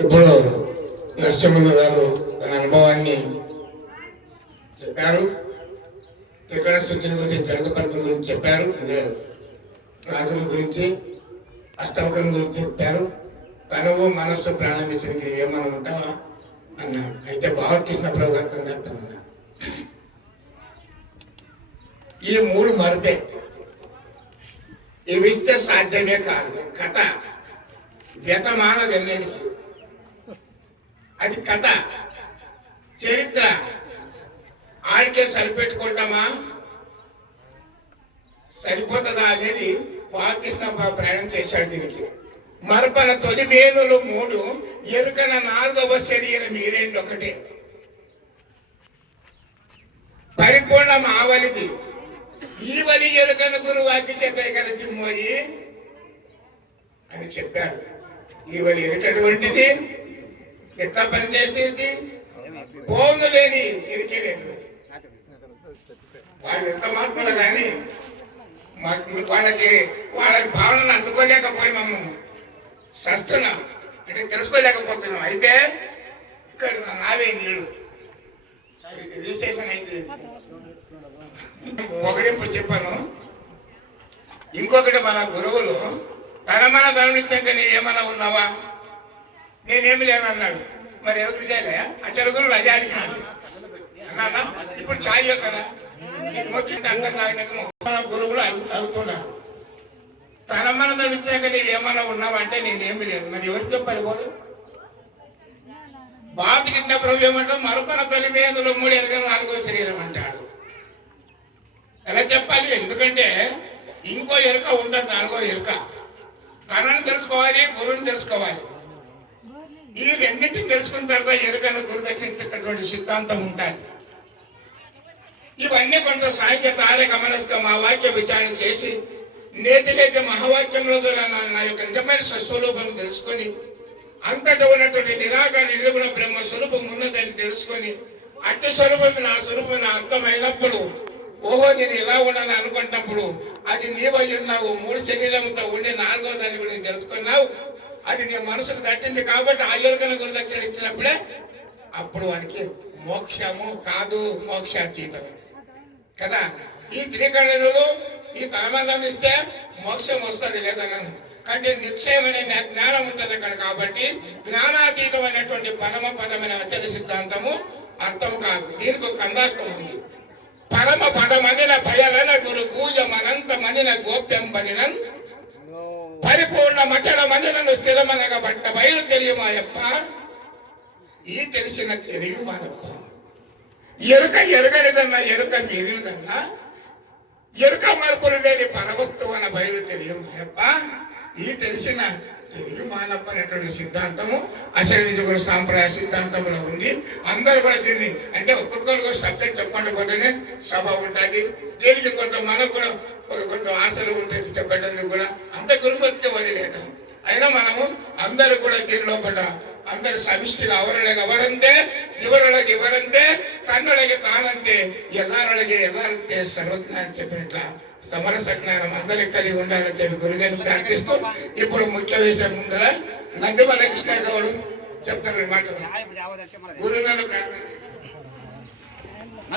ఇప్పుడు నరసింహులు గారు తన అనుభవాన్ని చెప్పారు. త్రికరణ శుద్ధిని గురించి, జగపరితం గురించి చెప్పారు, రాజుల గురించి, అష్టవకరం గురించి చెప్పారు. తనువు మనస్సు ప్రాణం ఇచ్చిన ఏమన్నా ఉంటావా అన్నాడు. అయితే బాలకృష్ణ ప్రభు గారు కందడుతున్నా ఈ మూడు మరుపే, ఇవిస్తే సాధ్యమే కాదు. కథ వ్యతమానది ఎన్నటికి, అది కథ చరిత్ర. ఆడికే సరిపెట్టుకుంటామా, సరిపోతుందా అనేది బాలకృష్ణ ప్రయాణం చేశాడు. దీనికి మరపల తొలి వేణులు 3, ఎరుకన 4వ శరీరం ఈ 2 ఒకటే. పరిపూర్ణం ఆవలిది ఈ వలి ఎరుకన గురు వాక్య చేత చిమ్మోయి అని చెప్పాడు. ఈ వలి ఎరుకటువంటిది, ఎట్లా పనిచేసేది, పోను లేని ఎరికే లేదు. వాడు ఎంత మార్పులు కానీ వాళ్ళకి భావనను అందుకోలేకపోయి మమ్మల్ని సస్తున్నాం అంటే తెలుసుకోలేకపోతున్నాం. అయితే ఇక్కడ నావే నీళ్ళు రిజిస్ట్రేషన్ అయింది. ఒకటింపు చెప్పాను. ఇంకొకటి, మన గురువులు తనమన ధననిత్యంక నీవేమన్నా ఉన్నావా, నేనేమి లేనన్నాడు. మరి ఎవరికి చేయలే అచ్చరు గురువులు అదే అడిగినాడు అన్నా. ఇప్పుడు ఛాయ్ కదా మన గురువులు అడుగుతున్నారు, తన మన ధరించాక నీవేమన్నా ఉన్నావంటే నేనేమి లేదు. మరి ఎవరు చెప్పాలి? పోదు బాపికిన్న ప్రభు ఏమంటాడు, మరపన తొలి వేదులు 3 ఎరగన 4వ శరీరం అంటాడు. ఎలా చెప్పాలి? ఎందుకంటే ఇంకో ఎరుక ఉండదు, 4వ ఎరుక. తనను తెలుసుకోవాలి, గురువుని తెలుసుకోవాలి. ఈ రెండింటిని తెలుసుకున్న తర్వాత ఎరుకను గురు దక్షించేటటువంటి సిద్ధాంతం ఉంటుంది. ఇవన్నీ కొంత సాంఖ్య తారకమనస్క మా వాక్య విచారణ చేసి నేతి మహావాక్యంలో ద్వారా నా యొక్క నిజమైన స్వస్వరూపం తెలుసుకొని, అంతటా ఉన్నటువంటి నిరాకార నిర్గుణ బ్రహ్మ స్వరూపం ఉన్నదని తెలుసుకొని, అట్టి స్వరూపం నా స్వరూపం అర్థమైనప్పుడు, ఓహో నేను ఇలా ఉన్నాను అనుకున్నప్పుడు అది నీవై ఉన్నావు. 3 శరీరంతో ఉండి 4వ దాన్ని కూడా తెలుసుకున్నావు. అది నీ మనసుకు తట్టింది కాబట్టి ఆ ఎరుకన గురుదక్షిణ ఇచ్చినప్పుడే అప్పుడు వానికి మోక్షము కాదు, మోక్షాతీతం కదా. ఈ త్రికరణులు ఈ తనమందం ఇస్తే మోక్షం వస్తుంది లేదన్నాను. కానీ నిశ్చయమైన జ్ఞానం ఉంటుంది అక్కడ. కాబట్టి జ్ఞానాతీతమైనటువంటి పరమ పదమైన అచల సిద్ధాంతము అర్థం కాదు. దీనికి ఒక కందార్థం ఉంది. పరమ పదమనిన భయలన గురు పూజమనంత మనిన గోప్యం బనినన్ పరిపూర్ణ మచల మనిలను స్థిరమనగా బట్ట బయలు తెలియమాయప్ప. ఈ తెలిసిన తెలివి మానప్ప. ఎరుక ఎరుగనిదన్నా, ఎరుక మీరిదన్నా, ఎరుక మార్పులు లేని పరవస్తువు అన్న బయలు తెలియమాయప్ప. ఈ తెలిసిన తెలుగు మానప్ప అనేటువంటి సిద్ధాంతము అసలు గురు సాంప్రదాయ సిద్ధాంతంలో ఉంది. అందరూ కూడా దీన్ని అంటే ఒక్కొక్కరు కూడా సబ్జెక్ట్ చెప్పండి పోతేనే సభ ఉంటుంది. దీనికి కొంత మనకు కూడా కొంత ఆశలు ఉంటుంది చెప్పడానికి కూడా. అంత గురుమూర్తి వదిలేయటం అయినా మనము అందరూ కూడా దీనిలో కూడా అందరు సమిష్టిగా ಅವರೊಳಗೆ ಅವರಂತೆ, ಇವರೊಳಗೆ ಇವರಂತೆ, తన్నొಳಗೆ తానంతే, ಎಲ್ಲರೊಳಗೆ ಎಲ್ಲರಂತೆ సర్వజ్ఞ అని చెప్పినట్ల సమరస జ్ఞానం అందరికి కలిగి ఉండాలని చెప్పి గురుగారిని ప్రార్థిస్తూ ఇప్పుడు ముఖ్య విషయం ముందర నందిమల కృష్ణ గౌడు చెప్తారు మాటలు. గురువులను ప్రార్థన